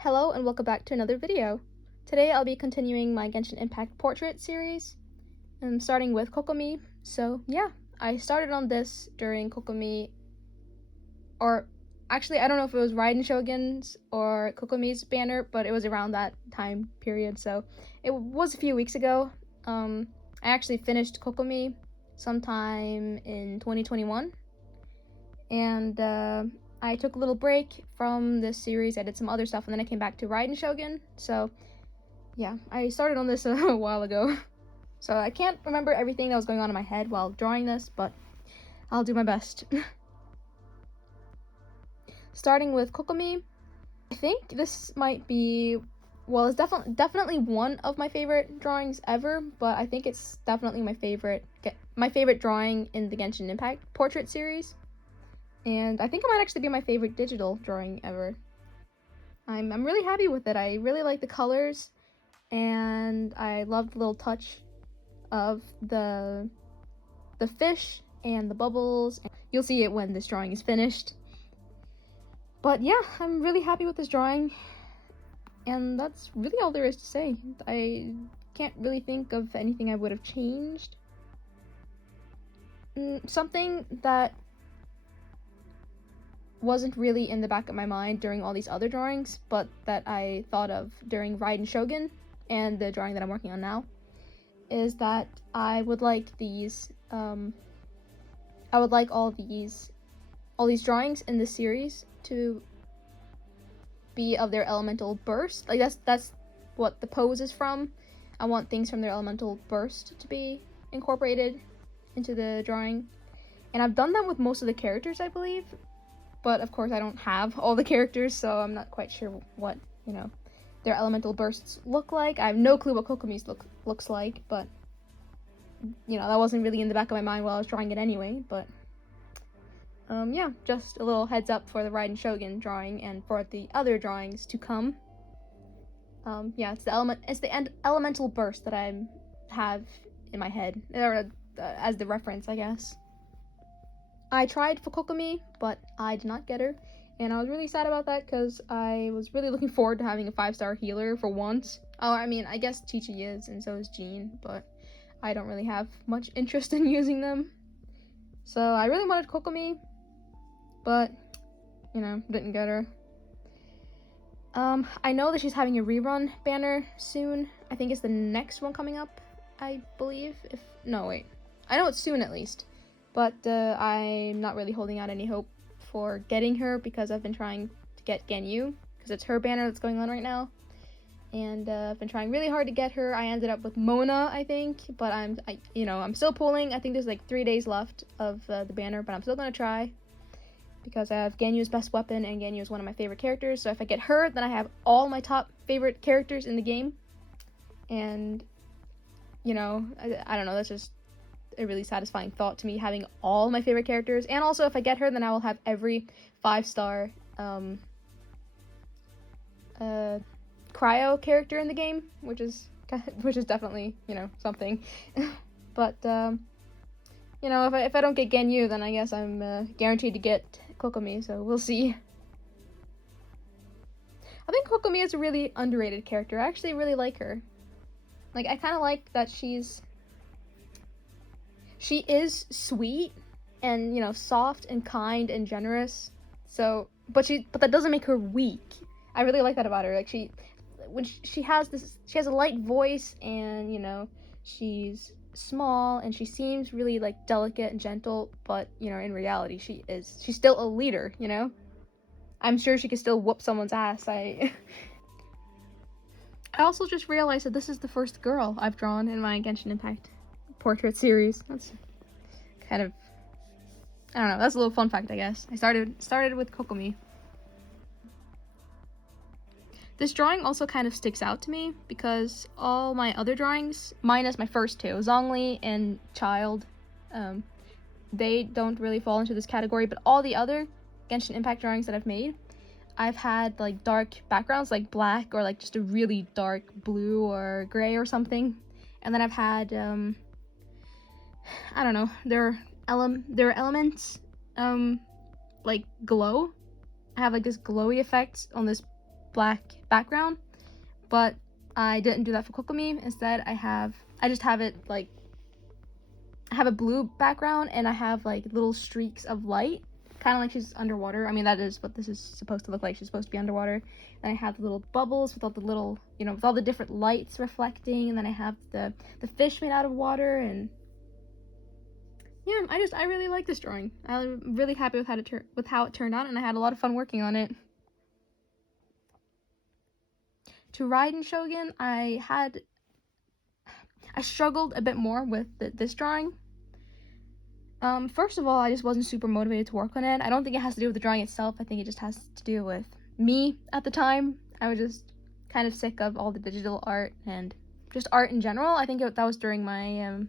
Hello and welcome back to another video. Today I'll be continuing my Genshin Impact portrait series. I'm starting with Kokomi. So yeah, I started on this during Kokomi, or actually I don't know if it was Raiden Shogun's or Kokomi's banner, but it was around that time period. So it was a few weeks ago. I actually finished Kokomi sometime in 2021. And I took a little break from this series. I did some other stuff, and then I came back to Raiden Shogun. So, yeah, I started on this a while ago. So I can't remember everything that was going on in my head while drawing this, but I'll do my best. Starting with Kokomi, I think this might be, well, it's definitely one of my favorite drawings ever, but I think it's definitely my favorite drawing in the Genshin Impact portrait series. And I think it might actually be my favorite digital drawing ever. I'm really happy with it. I really like the colors, and I love the little touch of the fish and the bubbles. You'll see it when this drawing is finished. But yeah, I'm really happy with this drawing, and that's really all there is to say. I can't really think of anything I would have changed. Something that wasn't really in the back of my mind during all these other drawings, but that I thought of during Raiden Shogun and the drawing that I'm working on now, is that I would like these, I would like all these drawings in this series to be of their elemental burst. Like that's what the pose is from. I want things from their elemental burst to be incorporated into the drawing. And I've done that with most of the characters, I believe. But of course I don't have all the characters, so I'm not quite sure what, their elemental bursts look like. I have no clue what Kokomi's looks like, but, that wasn't really in the back of my mind while I was drawing it anyway, but, yeah, just a little heads up for the Raiden Shogun drawing and for the other drawings to come. Yeah, it's the elemental burst that I have in my head, or as the reference, I guess. I tried for Kokomi, but I did not get her, and I was really sad about that because I was really looking forward to having a 5-star healer for once. Oh, I mean, I guess Chi-Chi is, and so is Jean, but I don't really have much interest in using them. So I really wanted Kokomi, but, didn't get her. I know that she's having a rerun banner soon. I think it's the next one coming up, I believe. I know it's soon at least. But I'm not really holding out any hope for getting her because I've been trying to get Ganyu, because it's her banner that's going on right now. And I've been trying really hard to get her. I ended up with Mona, I think, but I'm still pulling. I think there's like 3 days left of the banner, but I'm still gonna try because I have Ganyu's best weapon, and Ganyu is one of my favorite characters. So if I get her, then I have all my top favorite characters in the game. And I don't know. That's just a really satisfying thought to me, having all my favorite characters. And also, if I get her, then I will have every 5-star cryo character in the game, which is definitely something. But if I don't get Ganyu, then I guess I'm guaranteed to get Kokomi, so we'll see. I think Kokomi is a really underrated character. I actually really like her. Like, I kind of like that she is sweet and, soft and kind and generous. So, but that doesn't make her weak. I really like that about her. Like, she has a light voice, and, she's small, and she seems really, like, delicate and gentle, but, in reality, she's still a leader, I'm sure she could still whoop someone's ass. I also just realized that this is the first girl I've drawn in my Genshin Impact portrait series. That's kind of, I don't know, that's a little fun fact, I guess. I started with Kokomi. This drawing also kind of sticks out to me because all my other drawings, minus my first two, Zhongli and Child, they don't really fall into this category, but all the other Genshin Impact drawings that I've made, I've had like dark backgrounds, like black or like just a really dark blue or gray or something. And then I've had, I don't know, there are elements, like glow. I have like this glowy effect on this black background, but I didn't do that for Kokomi. Instead, I just have it like, I have a blue background and I have like little streaks of light, kind of like she's underwater. I mean, that is what this is supposed to look like. She's supposed to be underwater. Then I have the little bubbles with all the little, you know, with all the different lights reflecting, and then I have the fish made out of water. And yeah, I really like this drawing. I'm really happy with how it turned out, and I had a lot of fun working on it. To Raiden Shogun, I struggled a bit more with this drawing. First of all, I just wasn't super motivated to work on it. I don't think it has to do with the drawing itself. I think it just has to do with me at the time. I was just kind of sick of all the digital art and just art in general. I think that was during my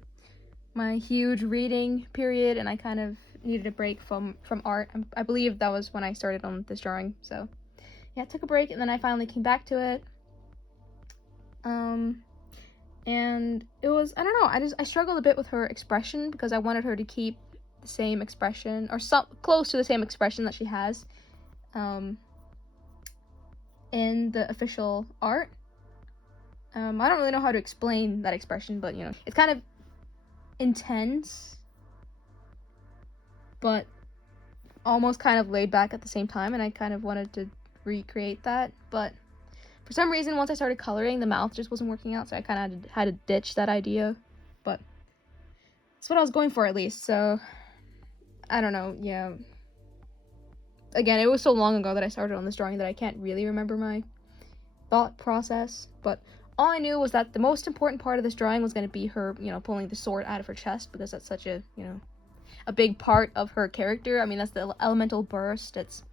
my huge reading period, and I kind of needed a break from art. I believe that was when I started on this drawing. So yeah, I took a break, and then I finally came back to it. And it was, I don't know, I struggled a bit with her expression because I wanted her to keep the same expression, or close to the same expression that she has in the official art. I don't really know how to explain that expression, but you know, it's kind of intense, but almost kind of laid back at the same time, and I kind of wanted to recreate that, but for some reason, once I started coloring, the mouth just wasn't working out, so I kind of had to ditch that idea. But that's what I was going for, at least. So I don't know. Yeah. Again, it was so long ago that I started on this drawing that I can't really remember my thought process. But all I knew was that the most important part of this drawing was going to be her, you know, pulling the sword out of her chest, because that's such a, you know, a big part of her character. I mean, that's the elemental burst. It's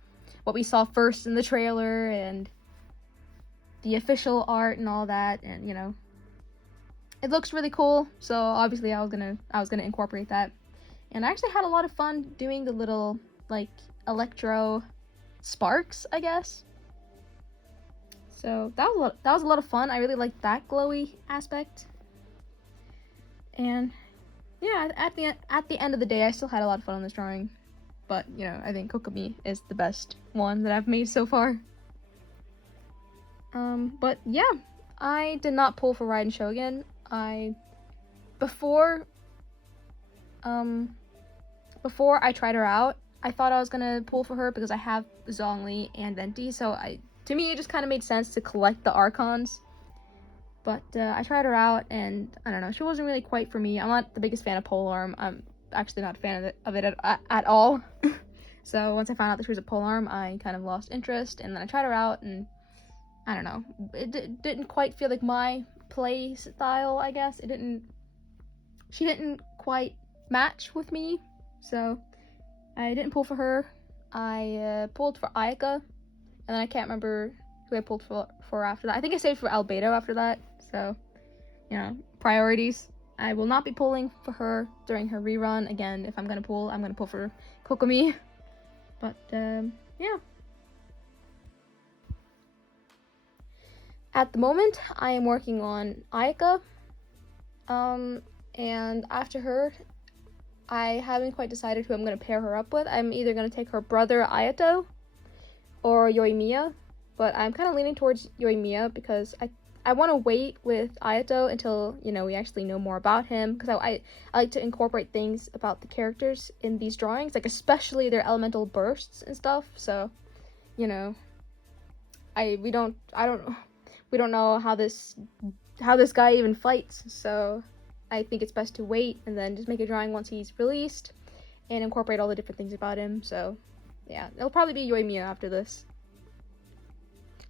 what we saw first in the trailer, and the official art and all that, and you know, it looks really cool. So obviously I was gonna incorporate that, and I actually had a lot of fun doing the little like electro sparks, I guess. So that was a lot of fun. I really liked that glowy aspect, and yeah, at the end of the day, I still had a lot of fun on this drawing. But you know, I think Kokomi is the best one that I've made so far. But yeah, I did not pull for Raiden Shogun. Before I tried her out, I thought I was gonna pull for her because I have Zhongli and Venti, so to me it just kind of made sense to collect the Archons. But I tried her out, and I don't know, she wasn't really quite for me. I'm not the biggest fan of polearm. I'm actually not a fan of it at all. So once I found out that she was a polearm, I kind of lost interest, and then I tried her out, and I don't know, it didn't quite feel like my play style, I guess. She didn't quite match with me, so I didn't pull for her. I pulled for Ayaka, and then I can't remember who I pulled for after that. I think I saved for Albedo after that, so, you know, priorities. I will not be pulling for her during her rerun. Again, if I'm gonna pull for Kokomi. But, yeah. At the moment, I am working on Ayaka, and after her, I haven't quite decided who I'm going to pair her up with. I'm either going to take her brother Ayato or Yoimiya, but I'm kind of leaning towards Yoimiya because I want to wait with Ayato until, you know, we actually know more about him, because I like to incorporate things about the characters in these drawings, like especially their elemental bursts and stuff. So, you know, we don't know how this guy even fights, so I think it's best to wait and then just make a drawing once he's released and incorporate all the different things about him. So yeah, it'll probably be Yoimiya after this.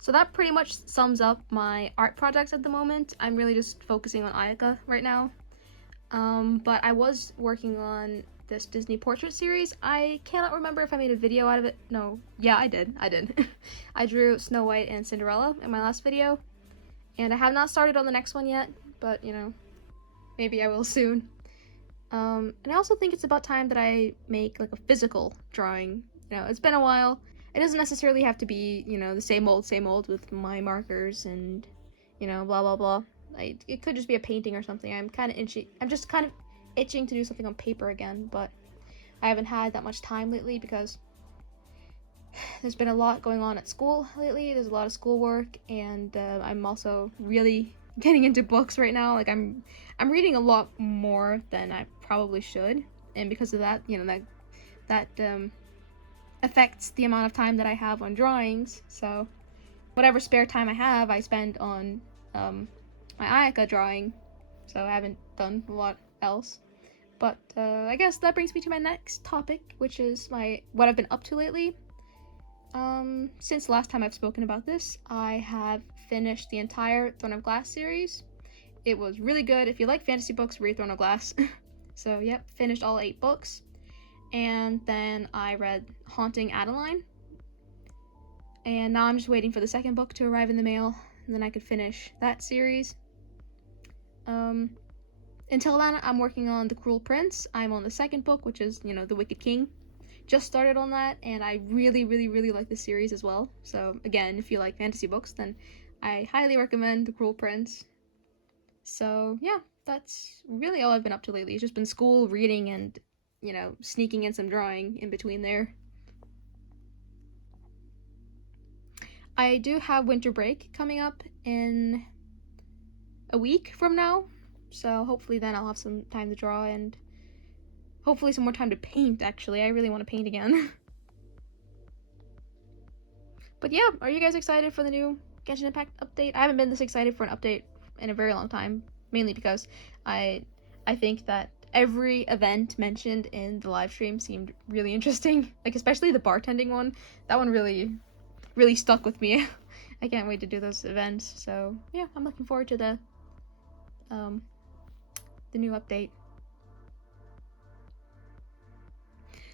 So that pretty much sums up my art projects at the moment. I'm really just focusing on Ayaka right now. But I was working on this Disney portrait series. I cannot remember if I made a video out of it. No, yeah, I did. I drew Snow White and Cinderella in my last video, and I have not started on the next one yet, but you know, maybe I will soon. And I also think it's about time that I make like a physical drawing. You know, it's been a while. It doesn't necessarily have to be, you know, the same old with my markers and, you know, blah blah blah. It could just be a painting or something. I'm just kind of itching to do something on paper again, but I haven't had that much time lately because there's been a lot going on at school lately. There's a lot of schoolwork, and I'm also really getting into books right now. Like I'm reading a lot more than I probably should, and because of that, you know, that affects the amount of time that I have on drawings. So whatever spare time I have, I spend on my Ayaka drawing. So I haven't done a lot else. But I guess that brings me to my next topic, which is what I've been up to lately. Since last time I've spoken about this, I have finished the entire Throne of Glass series. It was really good. If you like fantasy books, read Throne of Glass. So, yep, finished all 8 books. And then I read Haunting Adeline. And now I'm just waiting for the second book to arrive in the mail, and then I could finish that series. Until then, I'm working on The Cruel Prince. I'm on the second book, which is, you know, The Wicked King. Just started on that, and I really, really, really like the series as well. So, again, if you like fantasy books, then I highly recommend The Cruel Prince. So, yeah, that's really all I've been up to lately. It's just been school, reading, and, you know, sneaking in some drawing in between there. I do have winter break coming up in a week from now, so hopefully then I'll have some time to draw and hopefully some more time to paint, actually. I really want to paint again. But yeah, are you guys excited for the new Genshin Impact update? I haven't been this excited for an update in a very long time, mainly because I think that every event mentioned in the live stream seemed really interesting. Like, especially the bartending one. That one really stuck with me. I can't wait to do those events. So yeah, I'm looking forward to the new update.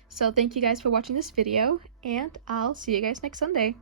So thank you guys for watching this video, and I'll see you guys next Sunday.